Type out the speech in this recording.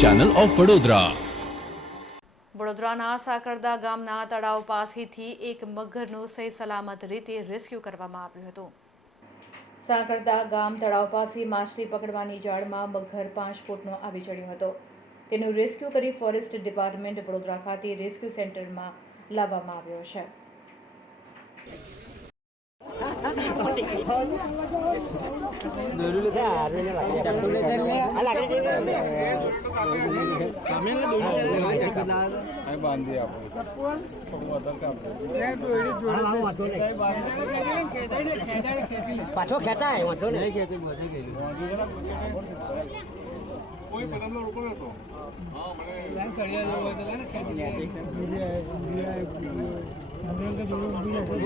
Channel of Vadodara. વડોદરાના સાકરદા ગામના તળાવ પાસેથી એક મગરનું સહી સલામત રીતે રેસ્ક્યુ કરવામાં આવ્યું હતું. સાકરદા ગામ તળાવ પાસે માછલી પકડવાની જાળમાં મગર 5 ફૂટનો આવી ચડ્યો હતો. તેનું રેસ્ક્યુ કરી ફોરેસ્ટ ડિપાર્ટમેન્ટ વડોદરા ખાતે રેસ્ક્યુ સેન્ટરમાં લાવવામાં આવ્યો છે. પાછો ખેંચાય વાંધો નહીં. કોઈ પદમનો રોકો નતો. હા મને